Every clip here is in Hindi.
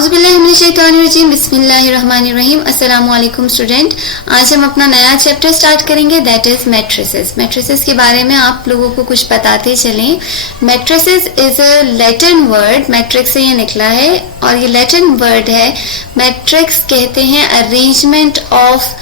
औज़ुबिल्लाहिमिनश्शैतानिर्रजीम बिस्मिल्लाहिर्रहमानिर्रहीम। अस्सलामु अलैकुम स्टूडेंट। आज हम अपना नया चैप्टर स्टार्ट करेंगे, दैट इज मैट्रिसेस। मैट्रिसेस के बारे में आप लोगों को कुछ बताते चलें। Matrices is a Latin word, matrix से ये निकला है और ये लैटिन वर्ड है। मैट्रिक्स कहते हैं अरेंजमेंट ऑफ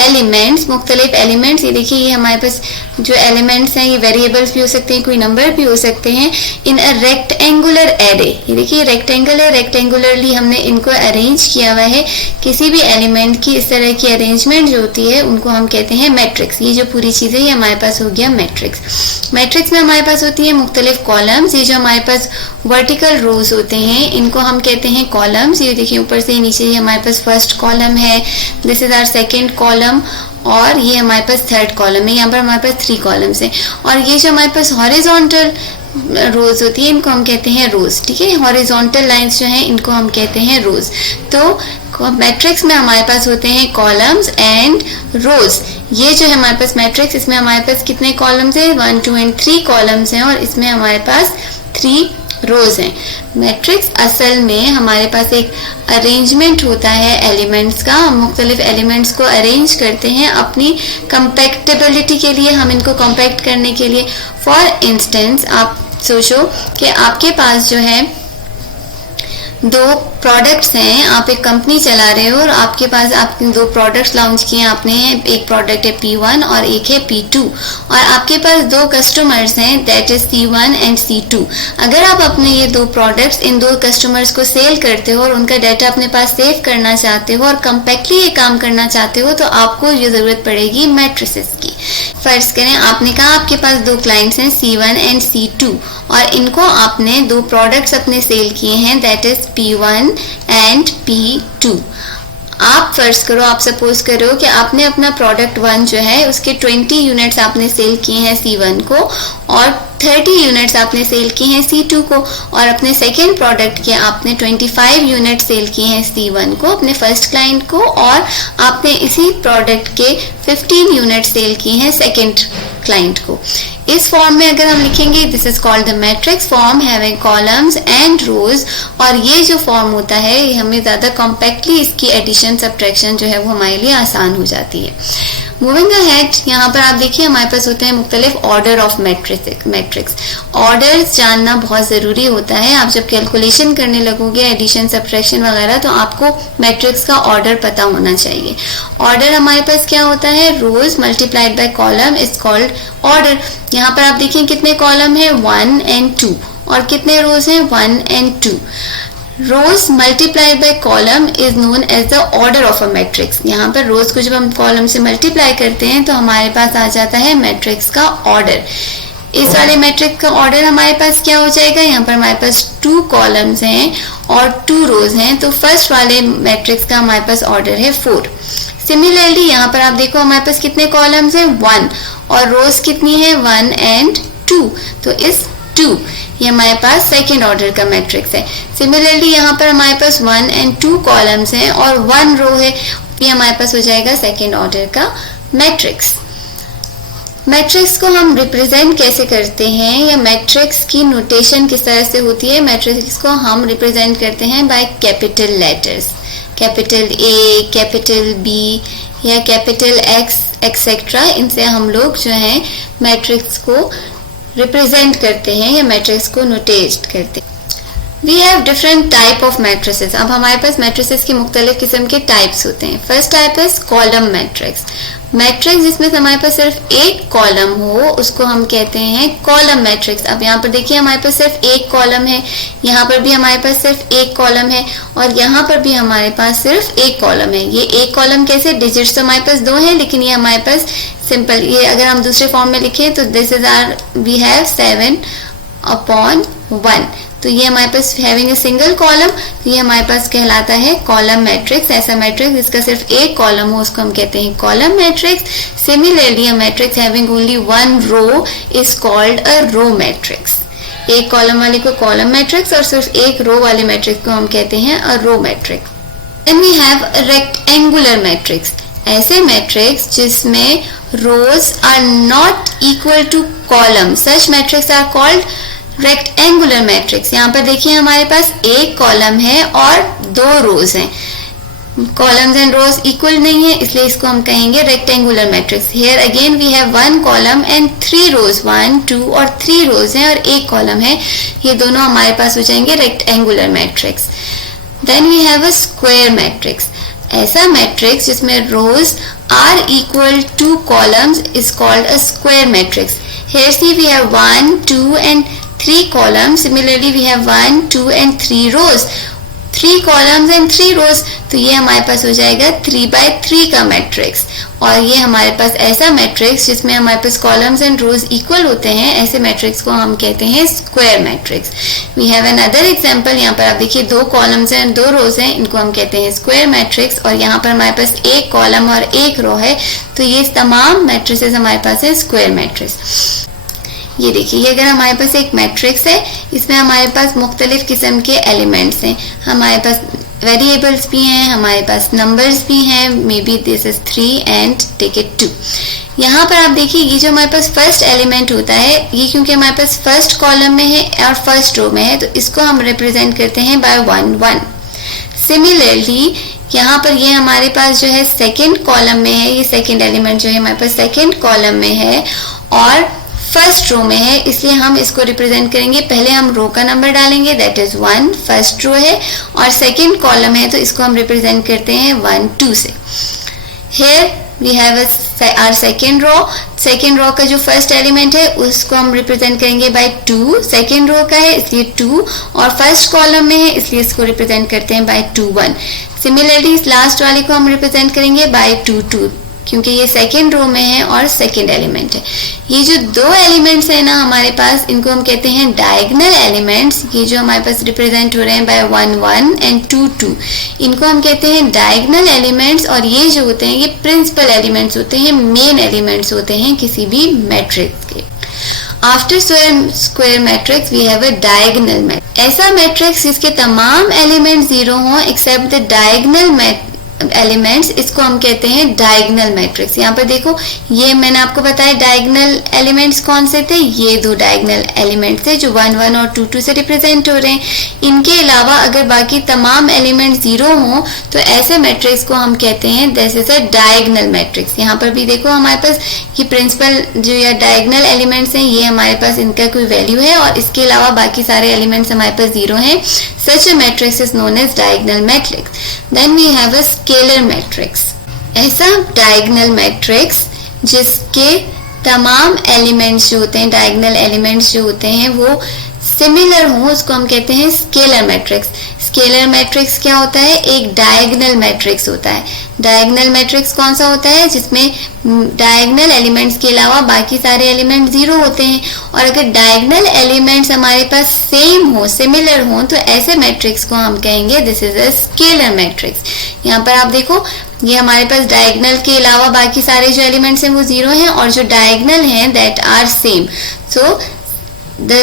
एलिमेंट्स, मुख्तलिफ एलिमेंट्स। ये देखिए, ये हमारे पास जो एलिमेंट्स हैं ये वेरिएबल्स भी हो सकते हैं, कोई नंबर भी हो सकते हैं, इन अ रेक्टेंगुलर एरे। ये देखिए रेक्टेंगल है, रेक्टेंगुलरली हमने इनको अरेंज किया हुआ है। किसी भी एलिमेंट की इस तरह की अरेंजमेंट जो होती है उनको हम कहते हैं मैट्रिक्स। ये जो पूरी चीज़ है ये हमारे पास हो गया मैट्रिक्स। मैट्रिक्स में हमारे पास होती है मुख्तलिफ कॉलम्स। ये जो हमारे पास वर्टिकल रोज होते हैं इनको हम कहते हैं कॉलम्स। ये देखिए ऊपर से नीचे ये हमारे पास फर्स्ट कॉलम है, this is our second column, और ये हमारे पास थर्ड कॉलम है। यहाँ पर हमारे पास 3 कॉलम्स हैं। और ये जो हमारे पास हॉरिजॉन्टल रोज होती है इनको हम कहते हैं रोज। ठीक है, हॉरिजॉन्टल लाइंस जो हैं इनको हम कहते हैं रोज। तो मैट्रिक्स में हमारे पास होते हैं कॉलम्स एंड रोज। ये जो है हमारे पास मैट्रिक्स, इसमें हमारे पास कितने कॉलम्स हैं? 1, 2 एंड 3 कॉलम्स हैं और इसमें हमारे पास 3 रोज हैं। मैट्रिक्स असल में हमारे पास एक अरेंजमेंट होता है एलिमेंट्स का। हम मुख्तलिफ एलिमेंट्स को अरेंज करते हैं अपनी कंपैक्टेबिलिटी के लिए, हम इनको कॉम्पैक्ट करने के लिए। फॉर इंस्टेंस आप सोचो कि आपके पास जो है 2 प्रोडक्ट्स हैं, आप एक कंपनी चला रहे हो और आपके पास आपने 2 प्रोडक्ट्स लॉन्च किए आपने। एक प्रोडक्ट है P1 और एक है P2 और आपके पास 2 कस्टमर्स हैं, that is C1 and C2। अगर आप अपने ये 2 प्रोडक्ट्स इन 2 कस्टमर्स को सेल करते हो और उनका डाटा अपने पास सेव करना चाहते हो और कम्पैक्टली ये काम करना चाहते हो तो आपको ये ज़रूरत पड़ेगी मैट्रिसेस की। फर्ज करें आपने कहा आपके पास 2 क्लाइंट्स हैं C1 एंड C2 और इनको आपने 2 प्रोडक्ट्स अपने सेल किए हैं, that is P1 and P2। आप फर्ज करो, आप सपोज करो कि आपने अपना प्रोडक्ट 1 जो है उसके 20 यूनिट्स आपने सेल किए हैं C1 को और 30 यूनिट्स आपने सेल किए हैं C2 को, और अपने सेकेंड प्रोडक्ट के आपने 25 यूनिट सेल किए हैं C1 को, अपने फर्स्ट क्लाइंट को, और आपने इसी प्रोडक्ट के 15 यूनिट सेल किए हैं सेकेंड क्लाइंट को। इस फॉर्म में अगर हम लिखेंगे, this is called the matrix form having columns and rows. और ये जो फॉर्म होता है ये हमें ज़्यादा कॉम्पैक्टली इसकी एडिशन सब्ट्रैक्शन जो है वो हमारे लिए आसान हो जाती है। मूविंग अहेड, यहाँ पर आप देखिए हमारे पास होते हैं मुख्तलिफ ऑर्डर ऑफ मैट्रिक्स। ऑर्डर्स जानना बहुत ज़रूरी होता है। आप जब कैलकुलेशन करने लगोगे एडिशन सब्ट्रैक्शन वगैरह तो आपको मैट्रिक्स का ऑर्डर पता होना चाहिए। ऑर्डर हमारे पास क्या होता है? Rows multiplied by column is called order. यहाँ पर आप देखिए कितने कॉलम है? 1 एंड 2, और कितने रोज हैं? 1 and 2। Rows multiplied by column is known as the order of a matrix. यहाँ पर रोज को जब हम कॉलम से मल्टीप्लाई करते हैं तो हमारे पास आ जाता है मैट्रिक्स का ऑर्डर। इस वाले मैट्रिक्स का ऑर्डर हमारे पास क्या हो जाएगा? यहाँ पर हमारे पास 2 कॉलम्स हैं और 2 रोज हैं, तो फर्स्ट वाले मैट्रिक्स का हमारे पास ऑर्डर है 4। सिमिलरली यहाँ पर आप देखो हमारे पास कितने कॉलम्स हैं? 1, और रोज कितनी है? 1 एंड 2, तो इस 2 ये हमारे पास सेकेंड ऑर्डर का मैट्रिक्स है। सिमिलरली यहाँ पर हमारे पास 1 एंड 2 कॉलम्स हैं और 1 रो है, ये हमारे पास हो जाएगा सेकेंड ऑर्डर का मैट्रिक्स। मैट्रिक्स को हम रिप्रेजेंट कैसे करते हैं या मैट्रिक्स की नोटेशन किस तरह से होती है? मैट्रिक्स को हम रिप्रेजेंट करते हैं by capital letters, capital A, capital B या कैपिटल X एक्सेट्रा। इनसे हम लोग जो है मैट्रिक्स को रिप्रेजेंट करते हैं या मैट्रिक्स को नोटेट करते हैं। We have different type of matrices. अब हमारे पास मैट्रिसेस के मुख्तलिफ किस्म के टाइप्स होते हैं। First type is column matrix. Matrix जिसमें हमारे पास सिर्फ एक कॉलम हो उसको हम कहते हैं कॉलम मैट्रिक्स। अब यहाँ पर देखिए हमारे पास सिर्फ एक कॉलम है, यहाँ पर भी हमारे पास सिर्फ एक कॉलम है और यहाँ पर भी हमारे पास सिर्फ एक कॉलम है। ये एक कॉलम कैसे? डिजिट्स तो हमारे पास 2 हैं लेकिन ये हमारे पास सिंपल, ये अगर हम दूसरे फॉर्म में लिखें तो this is our, we have 7/1, तो ये हमारे पास हैविंग ए सिंगल कॉलम, तो ये हमारे पास कहलाता है कॉलम मैट्रिक्स। ऐसा मैट्रिक्स जिसका सिर्फ एक कॉलम हो उसको हम कहते हैं column matrix. Similarly a matrix having only 1 row is called a row matrix. एक कॉलम वाले को कॉलम मैट्रिक्स और सिर्फ एक रो वाले मैट्रिक्स को हम कहते हैं a row matrix. Then we have rectangular matrix. ऐसे मैट्रिक्स जिसमें rows are not equal to column, such matrix are called rectangular matrix, यहाँ पर देखिए हमारे पास एक कॉलम है और 2 रोज हैं, कॉलम्स एंड रोज इक्वल नहीं है, इसलिए इसको हम कहेंगे rectangular matrix. Here again we have 1 column and 3 rows, 1 2 और 3 रोज हैं और एक कॉलम है, ये दोनों हमारे पास हो जाएंगे rectangular matrix. Then we have a square matrix, ऐसा मैट्रिक्स जिसमें rows are equal to columns is called a square matrix. Here see we have 1 2 and 3 columns, similarly we have 1 2 and 3 rows, 3 columns and 3 rows, तो ये हमारे पास हो जाएगा 3x3 का मैट्रिक्स। और ये हमारे पास ऐसा मैट्रिक्स जिसमें हमारे पास कॉलम्स एंड रोज इक्वल होते हैं, ऐसे मैट्रिक्स को हम कहते हैं square matrix. We have another example, यहाँ पर आप देखिए 2 कॉलम्स एंड 2 रोज हैं, इनको हम कहते हैं स्क्वायर मैट्रिक्स। और यहाँ पर हमारे पास एक कॉलम और एक रो है, तो ये तमाम मैट्रिसेस हमारे पास है स्क्वायर मैट्रिक्स। ये देखिए, ये अगर हमारे पास एक मैट्रिक्स है, इसमें हमारे पास मुख्तलिफ किस्म के एलिमेंट्स हैं, हमारे पास वेरिएबल्स भी हैं, हमारे पास नंबर्स भी हैं, may be this is 3 and take it 2। यहाँ पर आप देखिए, ये जो हमारे पास फर्स्ट एलिमेंट होता है, ये क्योंकि हमारे पास फर्स्ट कॉलम में है और फर्स्ट रो में है, तो इसको हम रिप्रेजेंट करते हैं बाय 1 1। सिमिलरली यहाँ पर ये हमारे पास जो है सेकेंड कॉलम में है, ये सेकेंड एलिमेंट जो है हमारे पास सेकेंड कॉलम में है और फर्स्ट रो में है, इसलिए हम इसको रिप्रेजेंट करेंगे, पहले हम रो का नंबर डालेंगे, दैट इज 1, फर्स्ट रो है, और सेकेंड कॉलम है तो इसको हम रिप्रेजेंट करते हैं 1 2 से। Here we have our second row का जो फर्स्ट एलिमेंट है उसको हम रिप्रेजेंट करेंगे बाय 2, सेकेंड रो का है इसलिए 2, और फर्स्ट कॉलम में है इसलिए इसको रिप्रेजेंट करते हैं बाय 2 1। सिमिलरली इस लास्ट वाले को हम रिप्रेजेंट करेंगे बाय 2 2, क्योंकि ये सेकेंड रो में है और सेकेंड एलिमेंट है। ये जो 2 एलिमेंट्स है ना हमारे पास, इनको हम कहते हैं डायगोनल एलिमेंट्स। ये जो हमारे पास रिप्रेजेंट हो रहे हैं बाय 1 1 एंड 2 2, इनको हम कहते हैं डायगोनल एलिमेंट्स। और ये जो होते हैं ये प्रिंसिपल एलिमेंट्स होते हैं, मेन एलिमेंट्स होते हैं किसी भी मैट्रिक्स के। After square matrix we have a diagonal matrix, ऐसा मैट्रिक्स जिसके तमाम एलिमेंट 0 हों एक्सेप्ट द डायगोनल एलिमेंट्स, इसको हम कहते हैं डायगोनल मैट्रिक्स। यहाँ पर देखो, ये मैंने आपको बताया डायगोनल एलिमेंट्स कौन से थे, ये 2 डायगोनल एलिमेंट्स थे जो 1 1 और 2 2 से रिप्रेजेंट हो रहे हैं। इनके अलावा अगर बाकी तमाम एलिमेंट 0 हों तो ऐसे मैट्रिक्स को हम कहते हैं this is a diagonal matrix. यहाँ पर भी देखो हमारे पास ये प्रिंसिपल जो या डायगोनल एलिमेंट्स हैं, ये हमारे पास इनका कोई वैल्यू है और इसके अलावा बाकी सारे एलिमेंट्स हमारे पास 0 हैं। Such a matrix is known as diagonal matrix. Then we have a scalar matrix. ऐसा diagonal matrix जिसके तमाम एलिमेंट्स जो होते हैं, डायगोनल एलिमेंट्स जो होते हैं वो सिमिलर हो, उसको हम कहते हैं स्केलर मैट्रिक्स। स्केलर मैट्रिक्स क्या होता है, एक डायगोनल मैट्रिक्स होता है। डायगोनल मैट्रिक्स कौन सा होता है, जिसमें डायगोनल एलिमेंट्स के अलावा बाकी सारे एलिमेंट 0 होते हैं। और अगर डायगोनल एलिमेंट्स हमारे पास सेम हो, सिमिलर हो, तो ऐसे मैट्रिक्स को हम कहेंगे this is a scalar matrix. यहाँ पर आप देखो, ये हमारे पास डायगोनल के अलावा बाकी सारे जो एलिमेंट्स हैं वो 0 हैं और जो डायगोनल हैं that are same. So the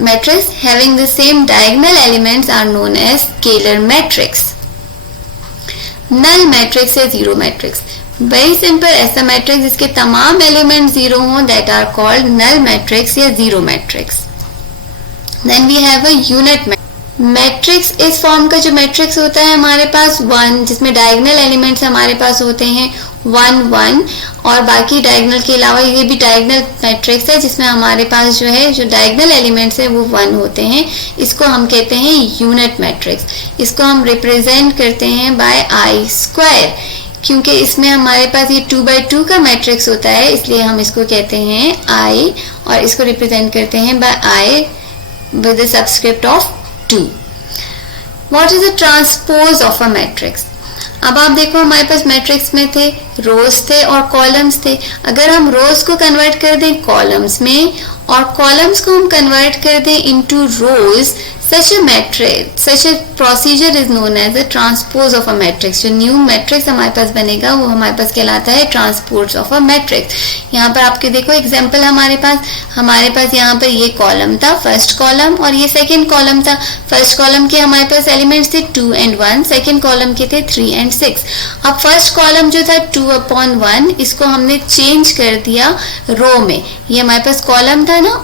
matrix having the same diagonal elements are known as scalar matrix. null matrix है zero matrix, वेरी सिंपल, ऐसा मैट्रिक्स जिसके तमाम एलिमेंट 0 हों that are called null matrix या zero matrix. then we have a unit matrix, इस फॉर्म का जो मैट्रिक्स होता है हमारे पास 1, जिसमें डायगोनल एलिमेंट्स हमारे पास होते हैं 1 1 और बाकी डायगोनल के अलावा ये भी डायगोनल मैट्रिक्स है जिसमें हमारे पास जो है जो डायगोनल एलिमेंट्स है वो 1 होते हैं। इसको हम कहते हैं यूनिट मैट्रिक्स। इसको हम रिप्रेजेंट करते हैं बाय आई स्क्वायर, क्योंकि इसमें हमारे पास ये 2x2 का मैट्रिक्स होता है, इसलिए हम इसको कहते हैं आई और इसको रिप्रेजेंट करते हैं by I with the subscript of 2. What is the transpose of a matrix? अब आप देखो, हमारे पास मैट्रिक्स में थे रोज थे और कॉलम्स थे। अगर हम रोज को कन्वर्ट कर दें कॉलम्स में और कॉलम्स को हम कन्वर्ट कर दें into rose, such a procedure is known as the transpose of a matrix. जो न्यू मैट्रिक्स हमारे पास बनेगा वो हमारे पास कहलाता है ट्रांसपोज ऑफ अ मैट्रिक्स। यहाँ पर आपके देखो एग्जांपल, हमारे पास यहाँ पर ये कॉलम था, फर्स्ट कॉलम, और ये सेकंड कॉलम था। फर्स्ट कॉलम के हमारे पास एलिमेंट्स थे 2 and 1, सेकंड कॉलम के थे 3 and 6। अब फर्स्ट कॉलम जो था 2/1, इसको हमने चेंज कर दिया रो में। ये हमारे पास कॉलम था ना,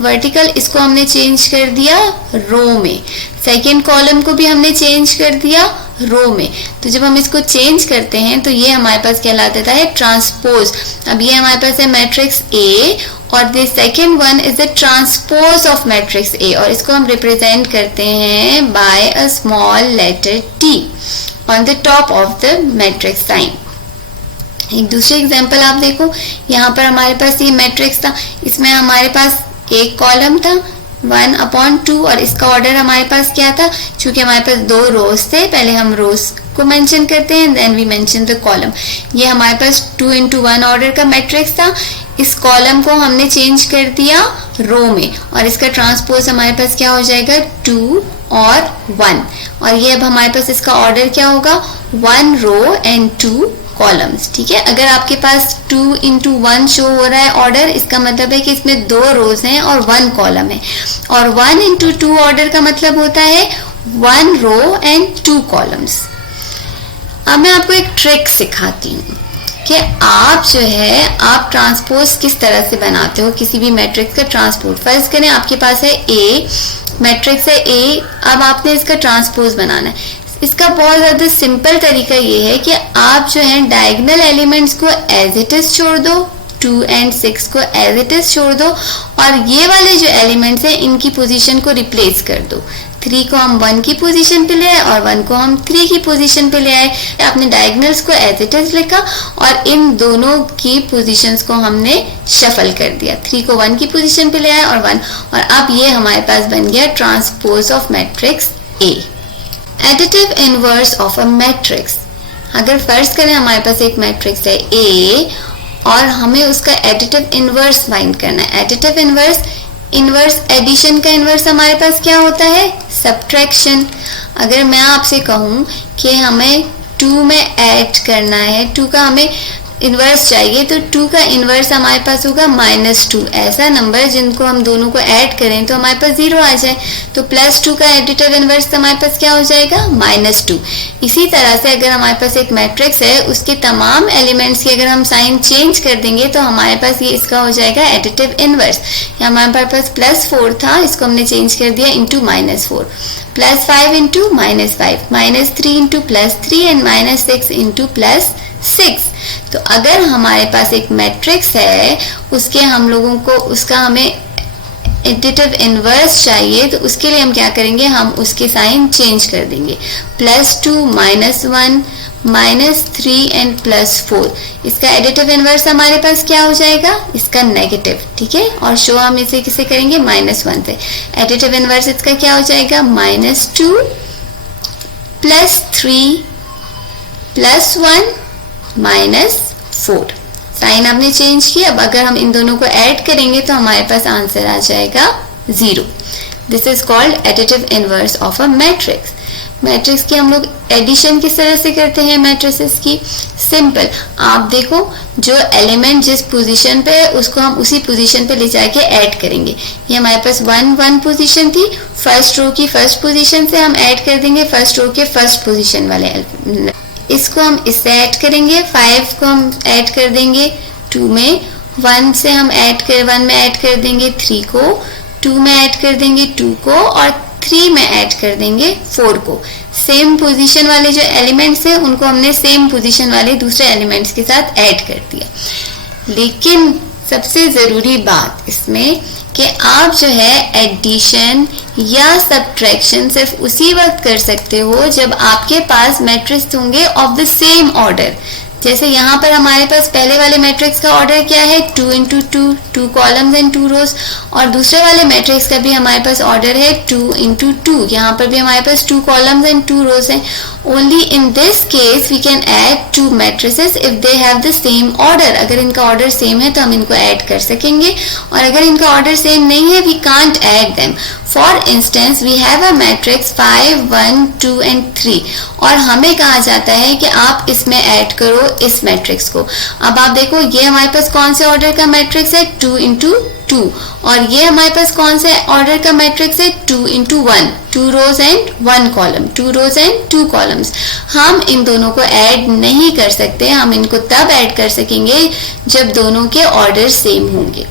वर्टिकल इसको हमने चेंज कर दिया रो में, सेकेंड कॉलम को भी हमने चेंज कर दिया रो में। तो जब हम इसको चेंज करते हैं तो ये हमारे पास कहला देता है ट्रांसपोज। अब ये हमारे पास है मैट्रिक्स ए और the second one is the transpose of matrix A, और इसको हम रिप्रेजेंट करते हैं by a small letter T on the top of the matrix sign. एक दूसरे एग्जांपल आप देखो, यहाँ पर हमारे पास ये मैट्रिक्स था, इसमें हमारे पास एक कॉलम था 1/2 और इसका ऑर्डर हमारे पास क्या था, क्योंकि हमारे पास 2 रोज थे, पहले हम रोज को मेंशन करते हैं then we mention the column. ये हमारे पास 2x1 ऑर्डर का मैट्रिक्स था, इस कॉलम को हमने चेंज कर दिया रो में और इसका ट्रांसपोज हमारे पास क्या हो जाएगा 2 और 1, और ये अब हमारे पास इसका ऑर्डर क्या होगा 1 रो एंड 2 कॉलम्स। ठीक है, अगर आपके पास 2x1 शो हो रहा है ऑर्डर, इसका मतलब है कि इसमें 2 रोज हैं और 1 कॉलम है, और 1x2 ऑर्डर का मतलब होता है 1 रो एंड 2 कॉलम्स। अब मैं आपको एक ट्रिक सिखाती हूँ कि आप जो है आप ट्रांसपोज किस तरह से बनाते हो किसी भी मैट्रिक्स का ट्रांसपोज। फर्ज करें आपके पास है ए, मैट्रिक्स है ए, अब आपने इसका ट्रांसपोज बनाना है। इसका बहुत ज़्यादा सिंपल तरीका ये है कि आप जो है डायगोनल एलिमेंट्स को एज इट इज छोड़ दो, 2 और 6 को एज इट इज छोड़ दो, और ये वाले जो एलिमेंट्स हैं इनकी पोजीशन को रिप्लेस कर दो। 3 को हम 1 की पोजीशन पे ले आए और 1 को हम 3 की पोजीशन पे ले आए। आपने डायगोनल्स को एज इट इज लिखा और इन दोनों की पोजीशंस को हमने शफल कर दिया। 3 को 1 की पोजीशन पे ले आए और 1, और अब ये हमारे पास बन गया transpose of matrix A. Additive inverse of a matrix, अगर फर्ज करें हमारे पास एक मैट्रिक्स है ए और हमें उसका एडिटिव इनवर्स फाइंड करना है। एडिटिव इनवर्स, इनवर्स एडिशन का इनवर्स हमारे पास क्या होता है सबट्रैक्शन। अगर मैं आपसे कहूँ कि हमें 2 में ऐड करना है, 2 का हमें इनवर्स चाहिए, तो 2 का इनवर्स हमारे पास होगा -2, ऐसा नंबर जिनको हम दोनों को ऐड करें तो हमारे पास 0 आ जाए। तो +2 का एडिटिव इनवर्स हमारे पास क्या हो जाएगा -2। इसी तरह से अगर हमारे पास एक मैट्रिक्स है उसके तमाम एलिमेंट्स की अगर हम साइन चेंज कर देंगे तो हमारे पास ये इसका हो जाएगा एडिटिव इनवर्स। हमारे पास +4 था, इसको हमने चेंज कर दिया into -4, +5 into -5, -3 into +3 and -6 into +6। तो अगर हमारे पास एक मैट्रिक्स है उसके हम लोगों को उसका हमें एडिटिव इनवर्स चाहिए, तो उसके लिए हम क्या करेंगे, हम उसके साइन चेंज कर देंगे। +2 -1 -3 एंड +4, इसका एडिटिव इनवर्स हमारे पास क्या हो जाएगा, इसका नेगेटिव। ठीक है, और शो हम इसे किसे करेंगे -1 से। एडिटिव इनवर्स इसका क्या हो जाएगा -2 +3 +1 -4। साइन आपने चेंज किया। अब अगर हम इन दोनों को ऐड करेंगे तो हमारे पास आंसर आ जाएगा 0। This is called additive inverse of a matrix. Matrix की हम लोग एडिशन किस तरह से करते हैं मैट्रिसेस की, सिंपल। आप देखो जो एलिमेंट जिस पोजीशन पे है उसको हम उसी पोजीशन पे ले जाके ऐड करेंगे। ये हमारे पास 1 पोजीशन थी, फर्स्ट रो की फर्स्ट पोजीशन से हम ऐड कर देंगे फर्स्ट रो के फर्स्ट पोजीशन वाले। इसको हम इससे ऐड करेंगे, 5 को हम ऐड कर देंगे 2 में, 1 से हम 1 में ऐड कर देंगे 3 को, 2 में ऐड कर देंगे 2 को, और 3 में ऐड कर देंगे 4 को। सेम पोजीशन वाले जो एलिमेंट्स हैं उनको हमने सेम पोजीशन वाले दूसरे एलिमेंट्स के साथ ऐड कर दिया। लेकिन सबसे ज़रूरी बात इसमें कि आप जो है एडिशन या सबट्रैक्शन सिर्फ उसी वक्त कर सकते हो जब आपके पास मैट्रिक्स होंगे ऑफ द सेम ऑर्डर। जैसे यहाँ पर हमारे पास पहले वाले मैट्रिक्स का ऑर्डर क्या है 2 × 2, 2 कॉलम्स एंड 2 रोज, और दूसरे वाले मैट्रिक्स का भी हमारे पास ऑर्डर है 2 × 2, यहाँ पर भी हमारे पास 2 कॉलम्स एंड 2 रोज हैं। Only in this case we can add 2 matrices if they have the same order. अगर इनका ऑर्डर सेम है तो हम इनको ऐड कर सकेंगे, और अगर इनका ऑर्डर सेम नहीं है we can't add them. For instance we have a matrix 5 1 2 and 3, और हमें कहा जाता है कि आप इसमें ऐड करो इस मैट्रिक्स को। अब आप देखो ये हमारे पास कौन से ऑर्डर का मैट्रिक्स है 2 × 2, और ये हमारे पास कौन से ऑर्डर का मैट्रिक्स है 2 × 1, 2 rows and 1 column, 2 rows and 2 columns. हम इन दोनों को ऐड नहीं कर सकते, हम इनको तब ऐड कर सकेंगे जब दोनों के ऑर्डर सेम होंगे।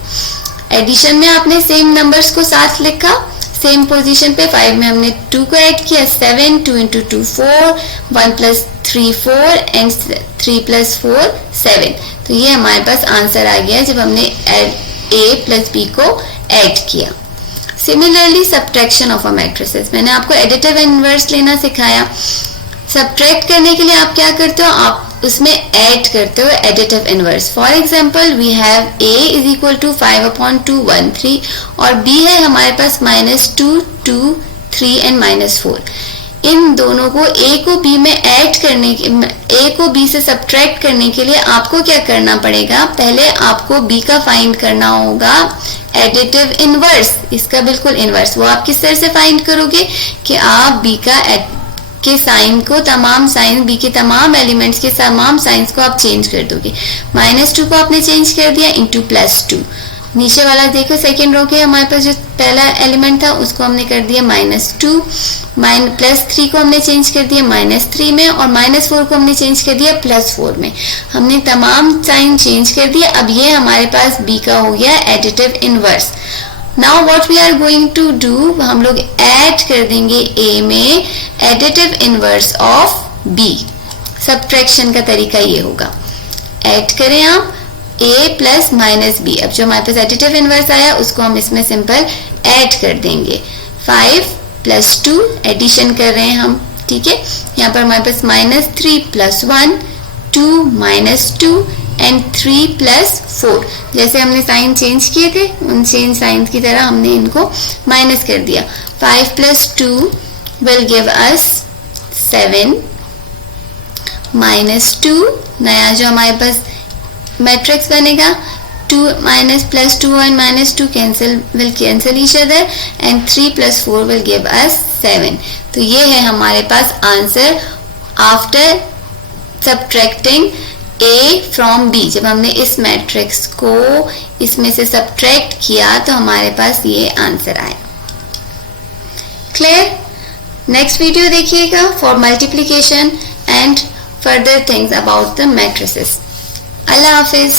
एडिशन में आपने सेम नंबर्स को साथ लिखा, सेम पोजीशन पे 5 में हमने 2 को ऐड किया, 7, 2 into 2 4, 1 plus 3 4 एंड 3 plus 4 7। तो ये हमारे पास आंसर आ गया जब हमने a plus b को ऐड किया। Similarly subtraction of a matrices, मैंने आपको एडिटिव इनवर्स लेना सिखाया। सब्ट्रैक्ट करने के लिए आप क्या करते हो, आप उसमें ऐड करते हो additive inverse. For example we have a is equal to 5/2 1 3 और b है हमारे पास -2 2 3 एंड -4। इन दोनों को a को b में ऐड करने के, a को b से सब्ट्रैक्ट करने के लिए आपको क्या करना पड़ेगा, पहले आपको b का फाइंड करना होगा एडिटिव इनवर्स, इसका बिल्कुल इनवर्स। वो आप किस तरह से फाइंड करोगे कि आप b के साइन को, तमाम साइन b के तमाम एलिमेंट्स के तमाम साइंस को आप चेंज कर दोगे। -2 को आपने चेंज कर दिया इंटू +2, नीचे वाला देखो सेकेंड रो के हमारे पास जो पहला एलिमेंट था उसको हमने कर दिया -2, +3 को हमने चेंज कर दिया -3 में और -4 को हमने चेंज कर दिया +4 में। हमने तमाम साइन चेंज कर दिया। अब ये हमारे पास b का हो गया additive inverse. Now what we are going to do, हम लोग ऐड कर देंगे a में additive inverse of b। Subtraction का तरीका ये होगा, ऐड करें आप a प्लस -b। अब जो हमारे पास एडिटिव इनवर्स आया उसको हम इसमें सिंपल ऐड कर देंगे। 5 + 2 एडिशन कर रहे हैं हम, ठीक है। यहाँ पर हमारे पास -3 + 1 2 -2 एंड 3 + 4। जैसे हमने साइन चेंज किए थे उन चेंज साइन की तरह हमने इनको माइनस कर दिया। 5 + 2 will give us 7 -2, नया जो हमारे पास मैट्रिक्स बनेगा 2 +2 and -2 will cancel each other and 3 + 4 will give us 7। तो ये है हमारे पास answer after subtracting a from b। जब हमने इस मैट्रिक्स को इसमें से सब्ट्रैक्ट किया तो हमारे पास ये आंसर आया। क्लियर? नेक्स्ट वीडियो देखिएगा for multiplication and further things about the matrices. Allah Hafiz.